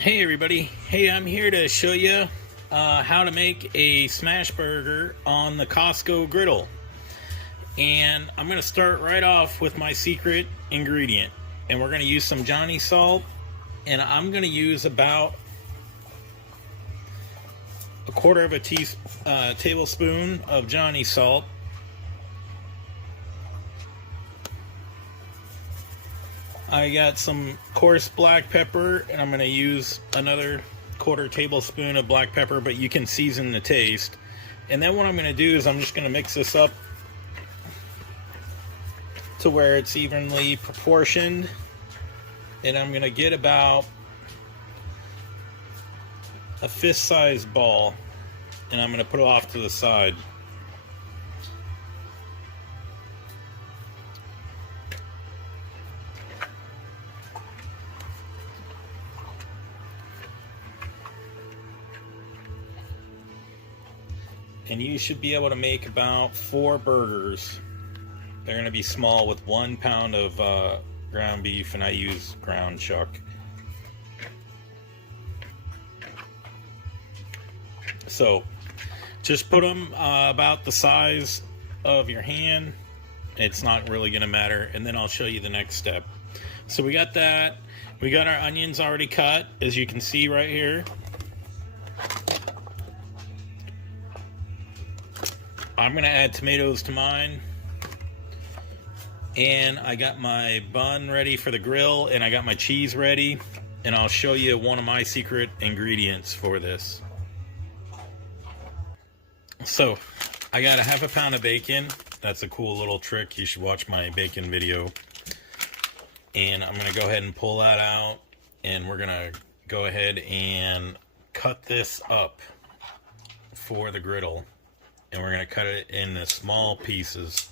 Hey everybody, hey, I'm here to show you how to make a smash burger on the Costco griddle. And I'm going to start right off with my secret ingredient. And we're going to use some Johnny salt. And I'm going to use about a quarter of a tablespoon of Johnny salt. I got some coarse black pepper, and I'm going to use another quarter tablespoon of black pepper, but you can season the taste. And then what I'm going to do is I'm just going to mix this up to where it's evenly proportioned. And I'm going to get about a fist-sized ball, and I'm going to put it off to the side. And you should be able to make about 4 burgers. They're going to be small with 1 pound of ground beef, and I use ground chuck. So just put them about the size of your hand. It's not really going to matter. And then I'll show you the next step. So we got that. We got our onions already cut, as you can see right here. I'm going to add tomatoes to mine. And I got my bun ready for the grill, and I got my cheese ready. And I'll show you one of my secret ingredients for this. So, I got a half a pound of bacon. That's a cool little trick. You should watch my bacon video. And I'm going to go ahead and pull that out. And we're going to go ahead and cut this up for the griddle. And we're going to cut it into small pieces.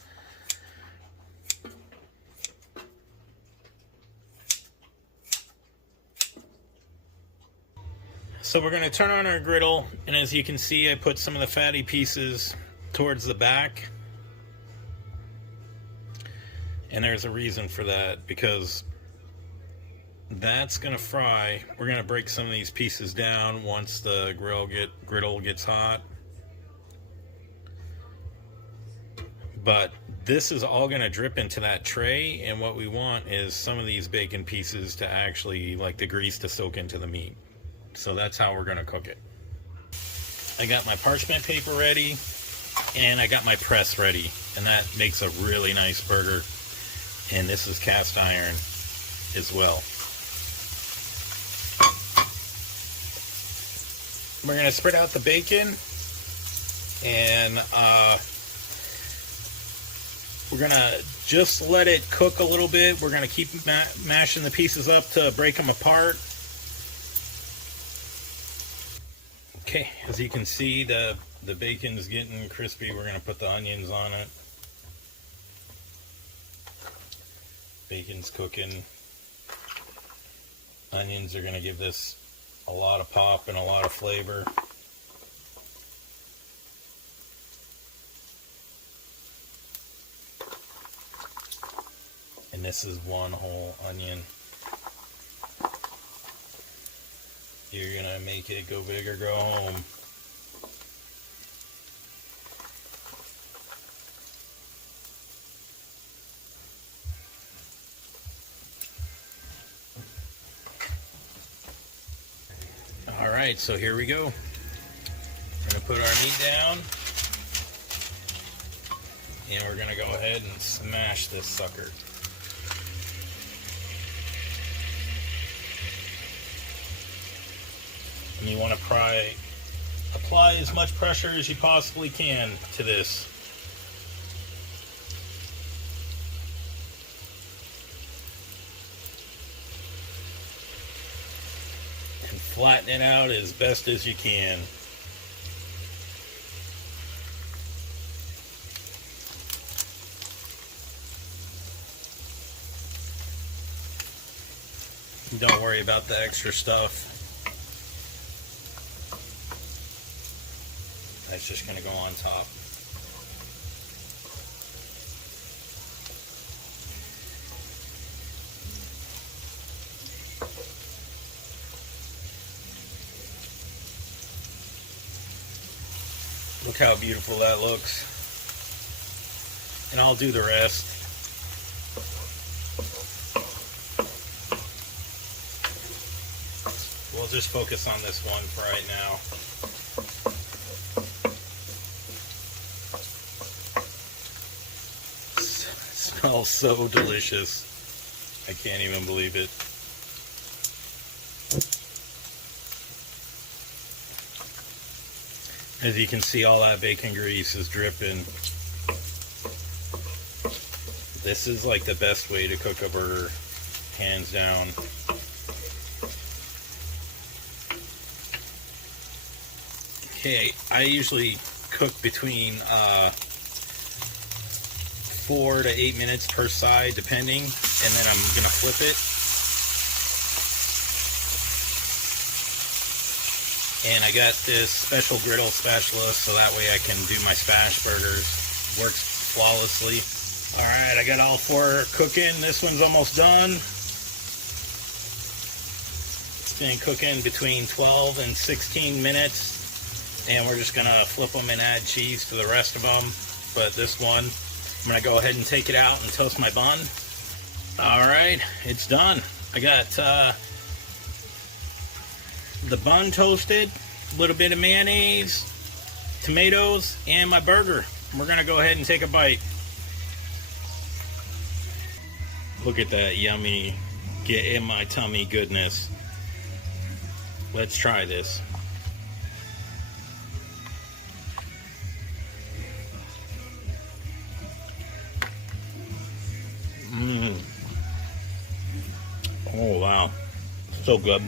So we're going to turn on our griddle, and as you can see, I put some of the fatty pieces towards the back. And there's a reason for that, because that's going to fry. We're going to break some of these pieces down once the griddle gets hot. But this is all going to drip into that tray, and what we want is some of these bacon pieces to actually, like the grease, to soak into the meat. So that's how we're going to cook it. I got my parchment paper ready, and I got my press ready, and that makes a really nice burger. And this is cast iron as well. We're going to spread out the bacon, and we're going to just let it cook a little bit. We're going to keep mashing the pieces up to break them apart. Okay, as you can see, the bacon's getting crispy. We're going to put the onions on it. Bacon's cooking. Onions are going to give this a lot of pop and a lot of flavor. And this is one whole onion. You're gonna make it go big or go home. All right, so here we go. We're gonna put our meat down, and we're gonna go ahead and smash this sucker. And you want to apply as much pressure as you possibly can to this. And flatten it out as best as you can. Don't worry about the extra stuff. That's just going to go on top. Look how beautiful that looks. And I'll do the rest. We'll just focus on this one for right now. Smells so delicious. I can't even believe it. As you can see, all that bacon grease is dripping. This is like the best way to cook a burger, hands down. Okay, I usually cook between 4 to 8 minutes per side, depending, and then I'm gonna flip it. And I got this special griddle spatula, so that way I can do my Smashburgers. Works flawlessly. Alright, I got all 4 cooking. This one's almost done. It's been cooking between 12 and 16 minutes. And we're just gonna flip them and add cheese to the rest of them. But this one, I'm gonna go ahead and take it out and toast my bun. Alright, it's done. I got the bun toasted, a little bit of mayonnaise, tomatoes, and my burger. We're gonna go ahead and take a bite. Look at that yummy, get in my tummy goodness. Let's try this. Oh wow, so good.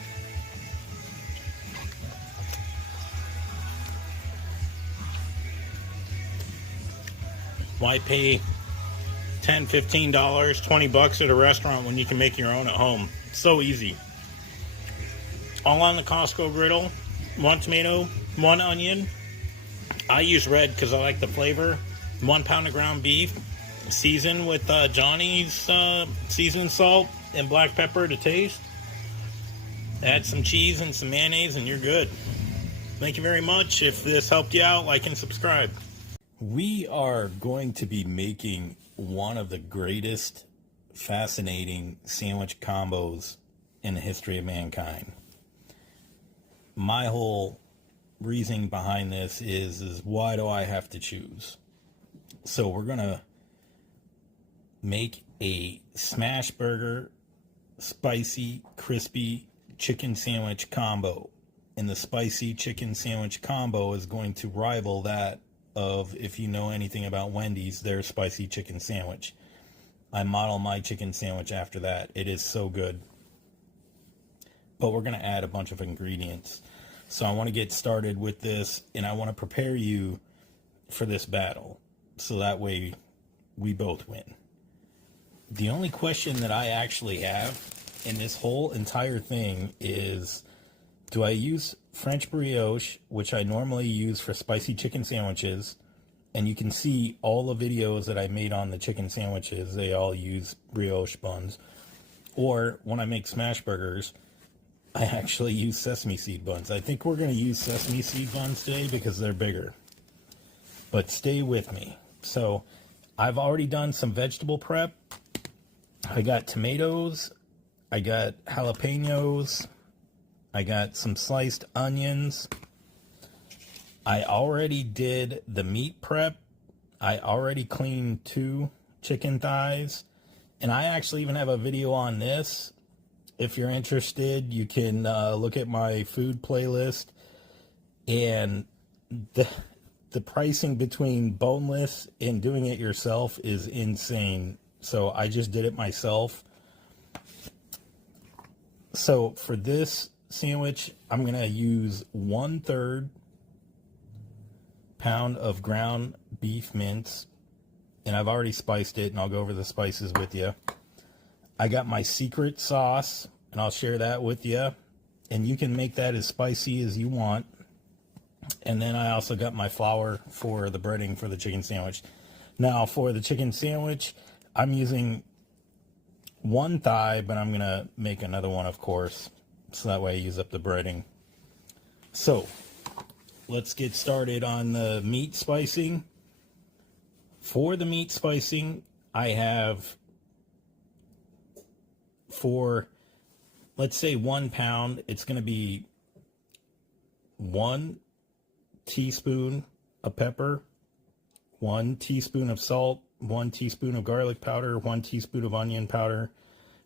Why pay $10, $15, $20 at a restaurant when you can make your own at home? It's so easy. All on the Costco griddle. 1 tomato, 1 onion. I use red because I like the flavor. 1 pound of ground beef, seasoned with Johnny's seasoned salt and black pepper to taste. Add some cheese and some mayonnaise and you're good. Thank you very much. If this helped you out, like and subscribe. We are going to be making one of the greatest fascinating sandwich combos in the history of mankind. My whole reasoning behind this is why do I have to choose? So we're going to make a Smashburger spicy crispy chicken sandwich combo. And the spicy chicken sandwich combo is going to rival that of, if you know anything about Wendy's, their spicy chicken sandwich. I model my chicken sandwich after that. It is so good. But we're going to add a bunch of ingredients. So I want to get started with this, and I want to prepare you for this battle. So that way we both win. The only question that I actually have in this whole entire thing is, do I use French brioche, which I normally use for spicy chicken sandwiches, and you can see all the videos that I made on the chicken sandwiches, they all use brioche buns. Or when I make Smashburgers, I actually use sesame seed buns. I think we're going to use sesame seed buns today because they're bigger. But stay with me. So I've already done some vegetable prep. I got tomatoes, I got jalapenos, I got some sliced onions. I already did the meat prep. I already cleaned 2 chicken thighs. And I actually even have a video on this. If you're interested, you can look at my food playlist. And the pricing between boneless and doing it yourself is insane. So I just did it myself. So for this sandwich, I'm going to use 1/3 pound of ground beef mince. And I've already spiced it, and I'll go over the spices with you. I got my secret sauce, and I'll share that with you. And you can make that as spicy as you want. And then I also got my flour for the breading for the chicken sandwich. Now, for the chicken sandwich, I'm using 1 thigh, but I'm going to make another one, of course. So that way I use up the breading. So, let's get started on the meat spicing. For the meat spicing, I have, for let's say 1 pound, it's going to be 1 teaspoon of pepper, 1 teaspoon of salt, 1 teaspoon of garlic powder, 1 teaspoon of onion powder,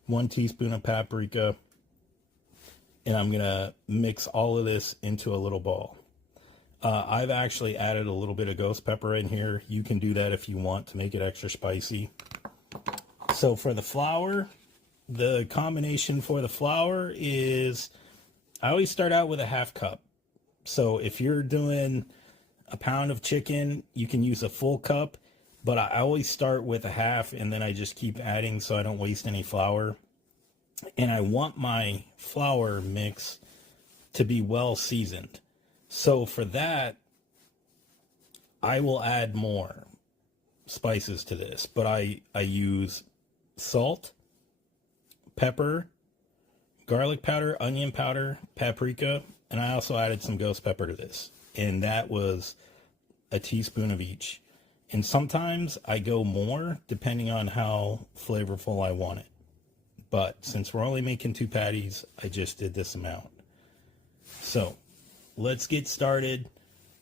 1 teaspoon of paprika, and I'm going to mix all of this into a little ball. I've actually added a little bit of ghost pepper in here. You can do that if you want to make it extra spicy. So for the flour, the combination for the flour is, I always start out with a 1/2 cup. So if you're doing a pound of chicken, you can use a full cup, but I always start with a 1/2 and then I just keep adding so I don't waste any flour. And I want my flour mix to be well seasoned. So for that, I will add more spices to this, but I use salt, pepper, garlic powder, onion powder, paprika, and I also added some ghost pepper to this. And that was a teaspoon of each. And sometimes I go more depending on how flavorful I want it. But since we're only making 2 patties, I just did this amount. So let's get started.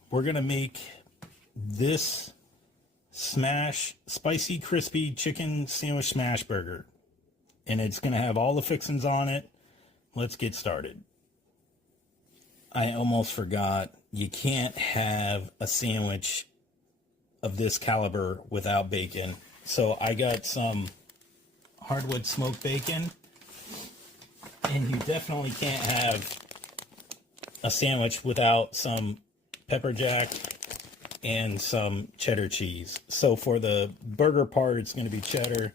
We're going to make this spicy, crispy chicken sandwich smash burger. And it's going to have all the fixings on it. Let's get started. I almost forgot, you can't have a sandwich of this caliber without bacon. So I got some hardwood smoked bacon. And you definitely can't have a sandwich without some pepper jack and some cheddar cheese. So for the burger part, it's going to be cheddar.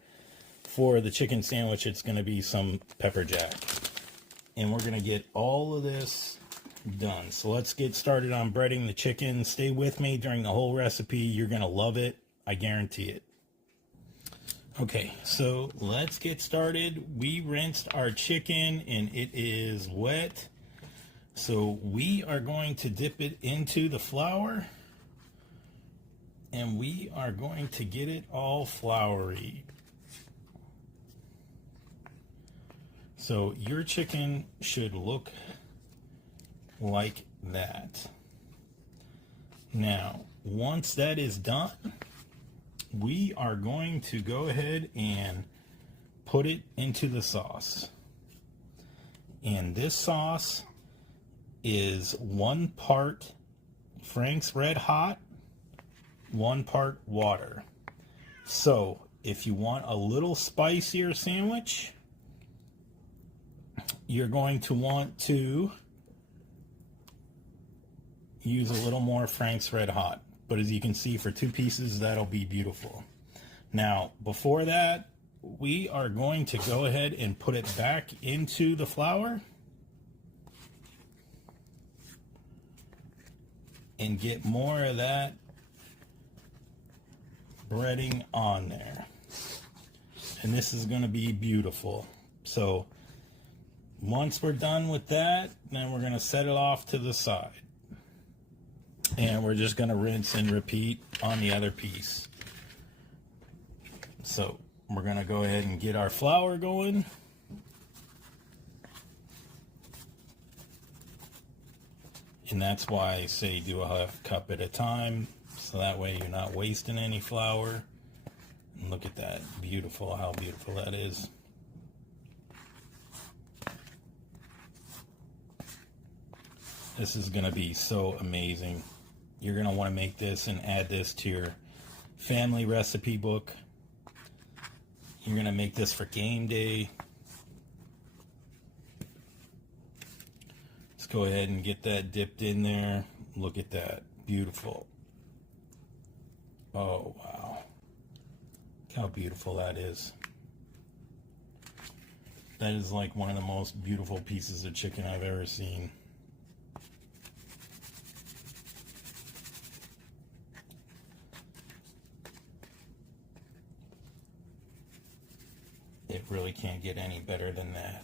For the chicken sandwich, it's going to be some pepper jack. And we're going to get all of this done. So let's get started on breading the chicken. Stay with me during the whole recipe. You're going to love it. I guarantee it. Okay, so let's get started. We rinsed our chicken and it is wet. So we are going to dip it into the flour and we are going to get it all floury. So your chicken should look like that. Now, once that is done, we are going to go ahead and put it into the sauce. And this sauce is 1 part Frank's Red Hot, 1 part water. So if you want a little spicier sandwich, you're going to want to use a little more Frank's Red Hot. But as you can see, for 2 pieces, that'll be beautiful. Now, before that, we are going to go ahead and put it back into the flour and get more of that breading on there. And this is going to be beautiful. So once we're done with that, then we're going to set it off to the side. And we're just going to rinse and repeat on the other piece. So we're going to go ahead and get our flour going. And that's why I say do a 1/2 cup at a time. So that way you're not wasting any flour. And look at that. Beautiful, how beautiful that is. This is going to be so amazing. You're going to want to make this and add this to your family recipe book. You're going to make this for game day. Let's go ahead and get that dipped in there. Look at that. Beautiful. Oh, wow. Look how beautiful that is. That is like one of the most beautiful pieces of chicken I've ever seen. It really can't get any better than that.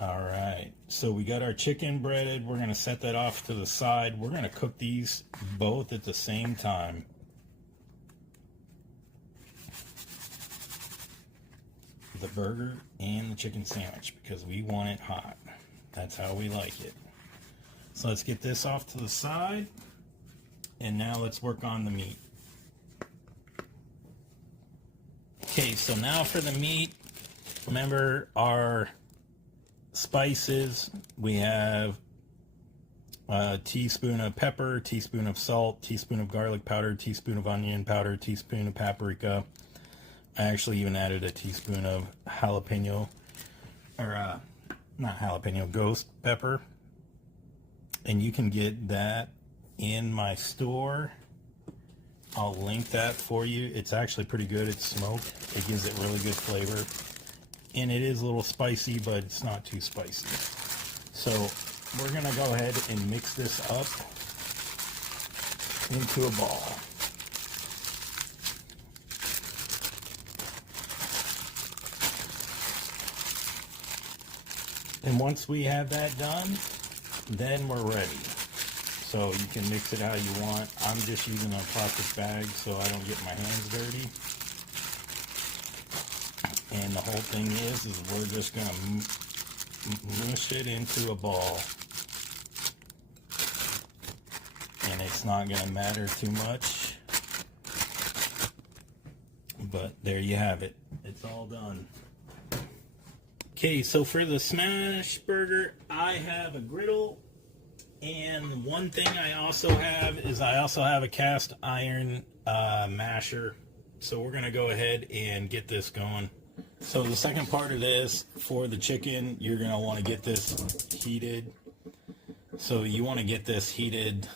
All right, so we got our chicken breaded. We're gonna set that off to the side. We're gonna cook these both at the same time. The burger and the chicken sandwich, because we want it hot. That's how we like it. So let's get this off to the side, and now let's work on the meat. Okay, so now for the meat, remember our spices. We have a teaspoon of pepper, teaspoon of salt, teaspoon of garlic powder, teaspoon of onion powder, teaspoon of paprika. I actually even added a teaspoon of jalapeno, or not jalapeno, ghost pepper. And you can get that in my store. I'll link that for you. It's actually pretty good. It's smoked. It gives it really good flavor. And it is a little spicy, but it's not too spicy. So we're gonna go ahead and mix this up into a ball. And once we have that done, then we're ready. So you can mix it how you want. I'm just using a plastic bag so I don't get my hands dirty. And the whole thing is we're just gonna mush it into a ball. And it's not gonna matter too much. But there you have it. It's all done. Okay, so for the Smashburger, I have a griddle. And one thing I also have is I also have a cast iron masher. So we're gonna go ahead and get this going. So the second part of this, for the chicken, you're gonna want to get this heated. So you want to get this heated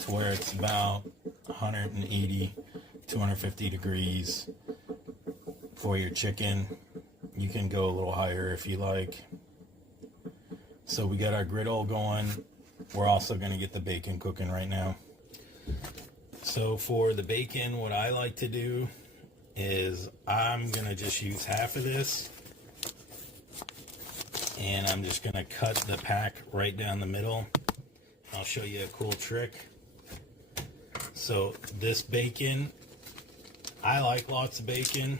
to where it's about 180, 250 degrees for your chicken. You can go a little higher if you like. So we got our griddle going. We're also going to get the bacon cooking right now. So for the bacon, what I like to do is I'm going to just use half of this. And I'm just going to cut the pack right down the middle. I'll show you a cool trick. So this bacon, I like lots of bacon.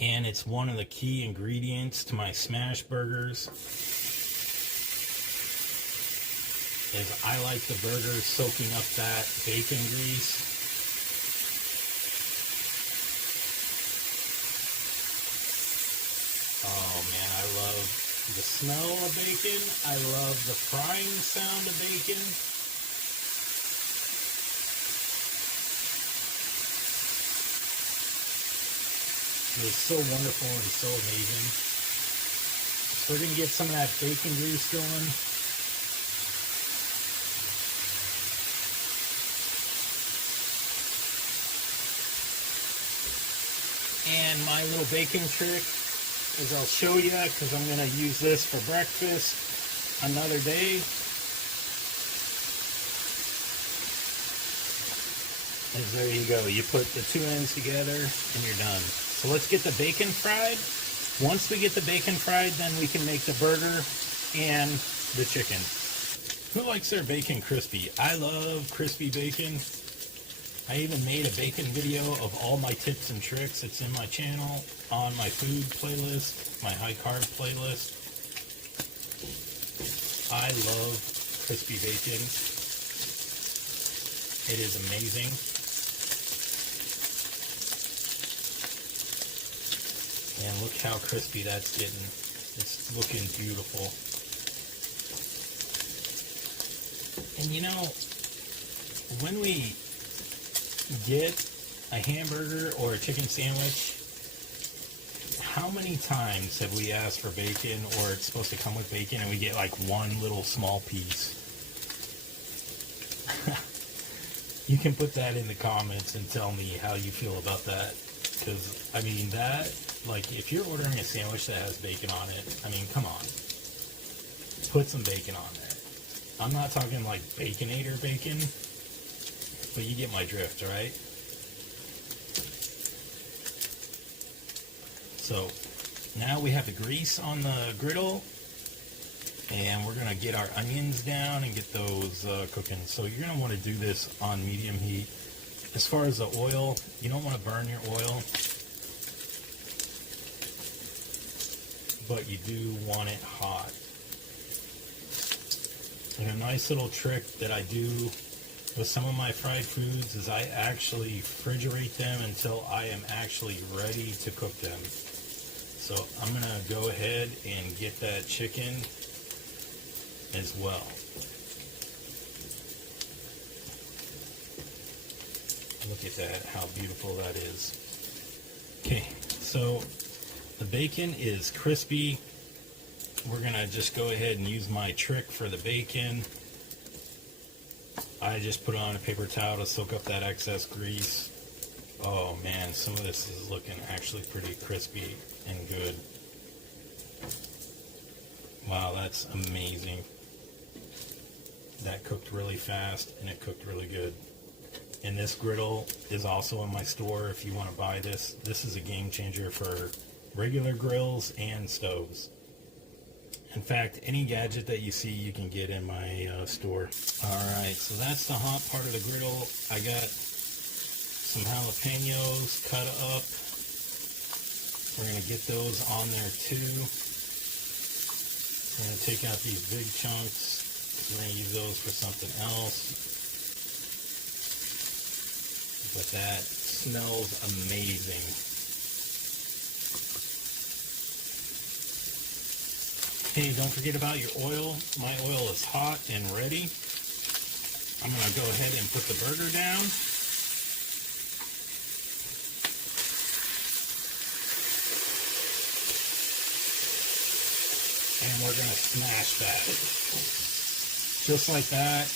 And it's one of the key ingredients to my Smashburgers. Is I like the burger soaking up that bacon grease. Oh man, I love the smell of bacon. I love the frying sound of bacon. It's so wonderful and so amazing. So we're gonna get some of that bacon grease going. And my little bacon trick is I'll show you, because I'm going to use this for breakfast another day. And there you go. You put the two ends together and you're done. So let's get the bacon fried. Once we get the bacon fried, then we can make the burger and the chicken. Who likes their bacon crispy? I love crispy bacon. I even made a bacon video of all my tips and tricks. It's in my channel, on my food playlist, my high carb playlist. I love crispy bacon. It is amazing. And look how crispy that's getting. It's looking beautiful. And you know, when we get a hamburger or a chicken sandwich, how many times have we asked for bacon, or it's supposed to come with bacon, and we get like one little small piece? You can put that in the comments and tell me how you feel about that. Because, I mean, that, like, if you're ordering a sandwich that has bacon on it, I mean, come on. Put some bacon on there. I'm not talking like Baconator bacon, but you get my drift, right? So Now we have the grease on the griddle, and we're gonna get our onions down and get those cooking. So you're gonna want to do this on medium heat. As far as the oil, you don't want to burn your oil, but you do want it hot. And a nice little trick that I do with some of my fried foods is I actually refrigerate them until I am actually ready to cook them. So I'm gonna go ahead and get that chicken as well. Look at that, how beautiful that is. Okay, so the bacon is crispy. We're gonna just go ahead and use my trick for the bacon. I just put on a paper towel to soak up that excess grease. Oh man, some of this is looking actually pretty crispy and good. Wow, that's amazing. That cooked really fast and it cooked really good. And this griddle is also in my store if you want to buy this. This is a game changer for regular grills and stoves. In fact, any gadget that you see you can get in my store. Alright, so that's the hot part of the griddle. I got some jalapenos cut up. We're going to get those on there too. We're going to take out these big chunks. We're going to use those for something else. But that smells amazing. Hey, don't forget about your oil. My oil is hot and ready. I'm going to go ahead and put the burger down. And we're going to smash that. Just like that.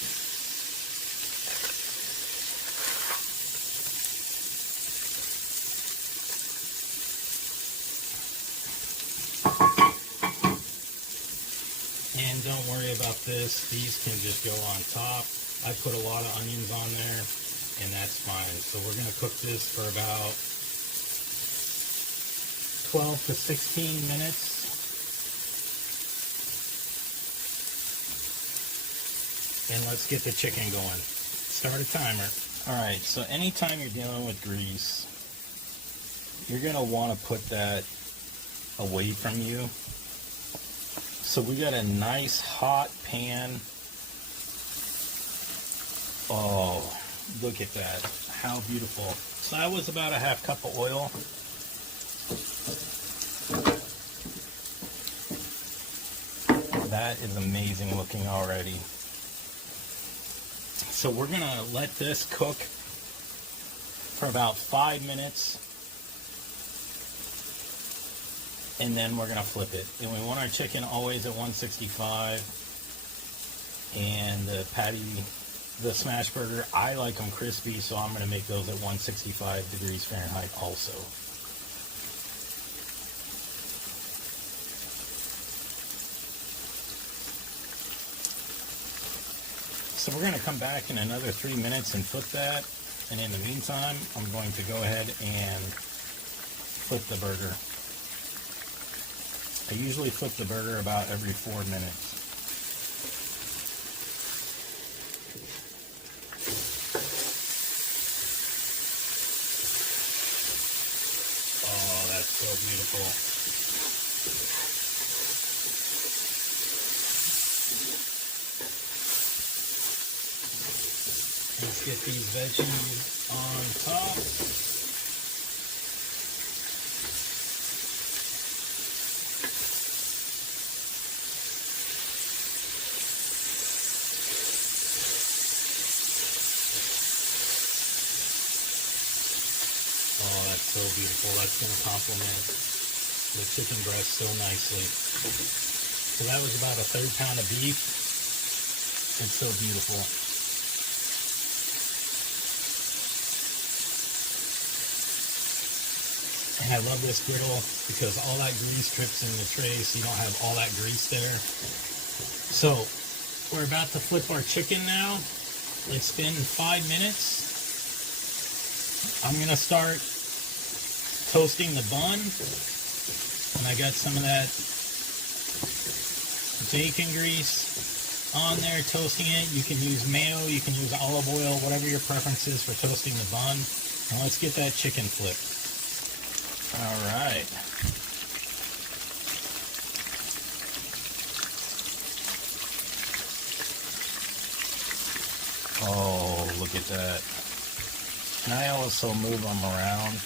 And don't worry about this. These can just go on top. I put a lot of onions on there, and that's fine. So we're going to cook this for about 12 to 16 minutes. And let's get the chicken going. Start a timer. Alright, so anytime you're dealing with grease, you're going to want to put that away from you. So we got a nice hot pan. Oh, look at that. How beautiful. So that was about a half cup of oil. That is amazing looking already. So we're going to let this cook for about 5 minutes. And then we're going to flip it. And we want our chicken always at 165. And the patty, the Smashburger, I like them crispy, so I'm going to make those at 165 degrees Fahrenheit also. So we're going to come back in another 3 minutes and flip that. And in the meantime, I'm going to go ahead and flip the burger. I usually flip the burger about every 4 minutes. Oh, that's so beautiful. Let's get these veggies on top. So beautiful. That's going to complement the chicken breast so nicely. So that was about a 1/3 pound of beef. It's so beautiful. And I love this griddle because all that grease drips in the tray, so you don't have all that grease there. So we're about to flip our chicken now. It's been 5 minutes. I'm going to start toasting the bun. And I got some of that bacon grease on there, toasting it. You can use mayo, you can use olive oil, whatever your preference is for toasting the bun. Now let's get that chicken flipped. All right. Oh, look at that. And I also move them around.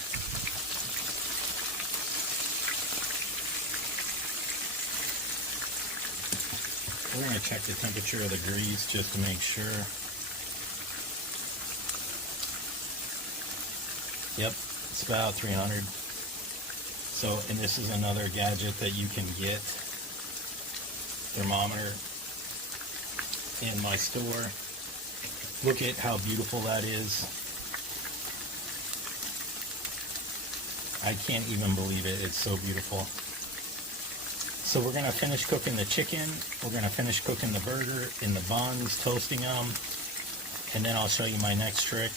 We're going to check the temperature of the grease just to make sure. Yep, it's about 300. So, and this is another gadget that you can get, thermometer, in my store. Look at how beautiful that is. I can't even believe it. It's so beautiful. So we're going to finish cooking the chicken. We're going to finish cooking the burger in the buns, toasting them. And then I'll show you my next trick.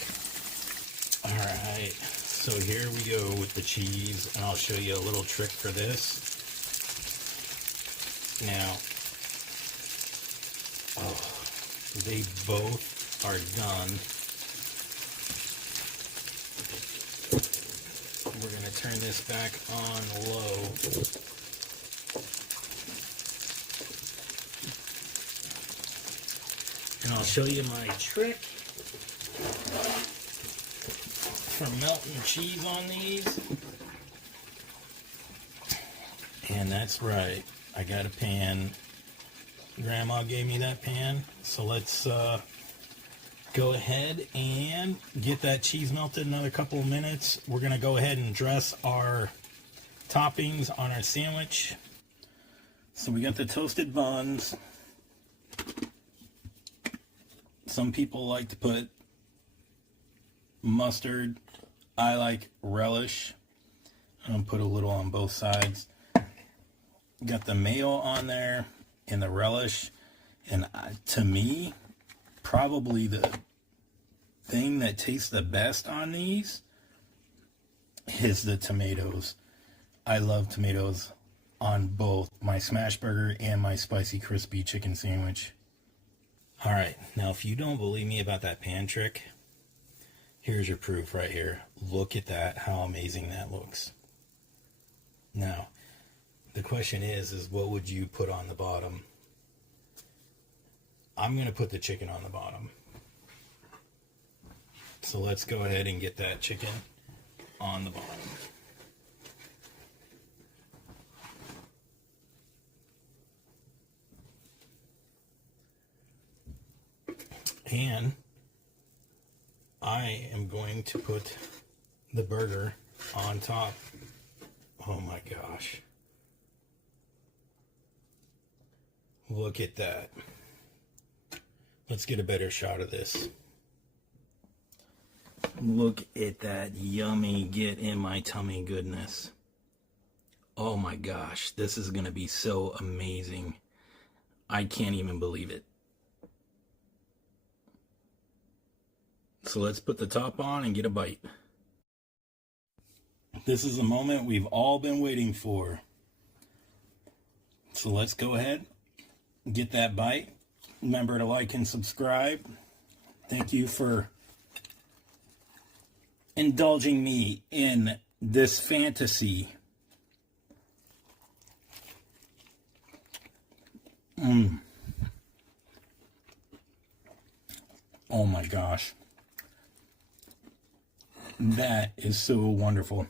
All right. So here we go with the cheese. And I'll show you a little trick for this. Now, they both are done. We're going to turn this back on low. And I'll show you my trick for melting cheese on these. And that's right, I got a pan. Grandma gave me that pan. So let's go ahead and get that cheese melted another couple of minutes. We're going to go ahead and dress our toppings on our sandwich. So we got the toasted buns. Some people like to put mustard. I like relish. I'm going to put a little on both sides. Got the mayo on there and the relish. And to me, probably the thing that tastes the best on these is the tomatoes. I love tomatoes on both my Smashburger and my spicy crispy chicken sandwich. Alright, now if you don't believe me about that pan trick, here's your proof right here. Look at that, how amazing that looks. Now, the question is what would you put on the bottom? I'm going to put the chicken on the bottom. So let's go ahead and get that chicken on the bottom. And I am going to put the burger on top. Oh my gosh. Look at that. Let's get a better shot of this. Look at that yummy get in my tummy goodness. Oh my gosh, this is gonna be so amazing. I can't even believe it. So let's put the top on and get a bite. This is a moment we've all been waiting for. So let's go ahead, get that bite. Remember to like and subscribe. Thank you for indulging me in this fantasy. Oh my gosh. That is so wonderful.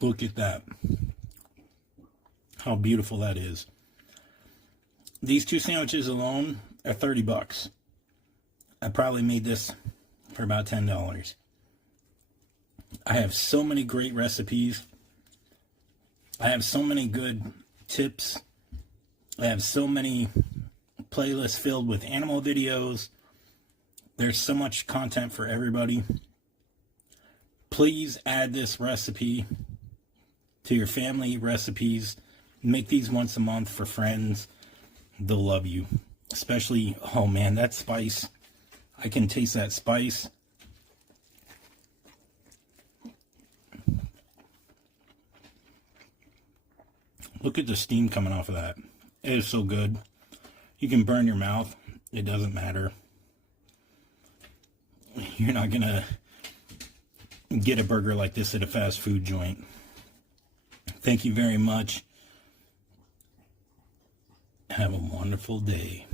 Look at that. How beautiful that is. These two sandwiches alone are 30 bucks. I probably made this for about $10. I have so many great recipes. I have so many good tips. I have so many playlists filled with animal videos. There's so much content for everybody. Please add this recipe to your family recipes. Make these once a month for friends. They'll love you. Especially, oh man, that spice. I can taste that spice. Look at the steam coming off of that. It is so good. You can burn your mouth. It doesn't matter. You're not going to get a burger like this at a fast food joint. Thank you very much. Have a wonderful day.